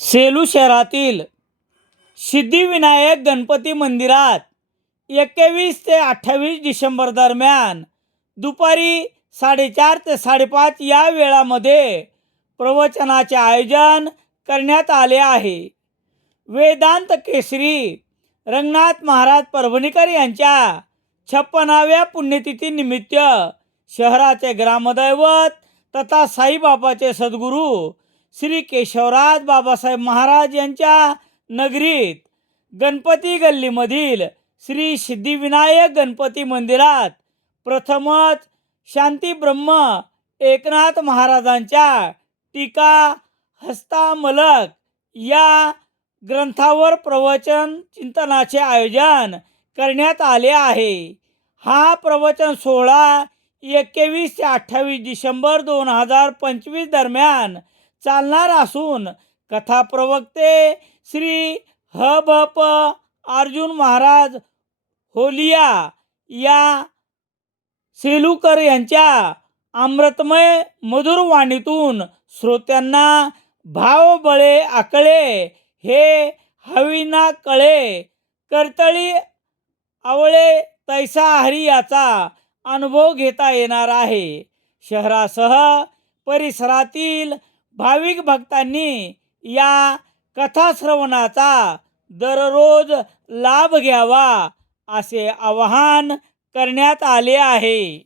सेलू शहरातील सिद्धिविनायक गणपती मंदिरात एकवीस ते अठ्ठावीस डिसेंबर दरम्यान दुपारी साडेचार ते साडेपाच या वेळामध्ये प्रवचनाचे आयोजन करण्यात आले आहे. वेदांत केसरी रंगनाथ महाराज परभणीकर यांच्या छप्पनाव्या पुण्यतिथीनिमित्त शहराचे ग्रामदैवत तथा साईबाबाचे सद्गुरू श्री केशवराज बाबासाहेब महाराज यांच्या नगरीत गणपती गल्लीमधील श्री सिद्धिविनायक गणपती मंदिरात प्रथमच शांती ब्रह्म एकनाथ महाराजांच्या टीका हस्तामलक या ग्रंथावर प्रवचन चिंतनाचे आयोजन करण्यात आले आहे. हा प्रवचन सोहळा एकवीस ते अठ्ठावीस डिसेंबर दोन हजार पंचवीस दरम्यान चालणार असून कथा प्रवक्ते श्री ह भ प अर्जुन महाराज होलिया या सेलूकर यांच्या अमृतमय मधुर वाणीतून श्रोत्यांना भावबळे आकळे हे हवीना कळे करतळी आवळे तैसा हरी याचा अनुभव घेता येणार आहे. शहरासह परिसरातील भाविक भक्तांनी या कथाश्रवणाचा दररोज लाभ घ्यावा असे आवाहन करण्यात आले आहे.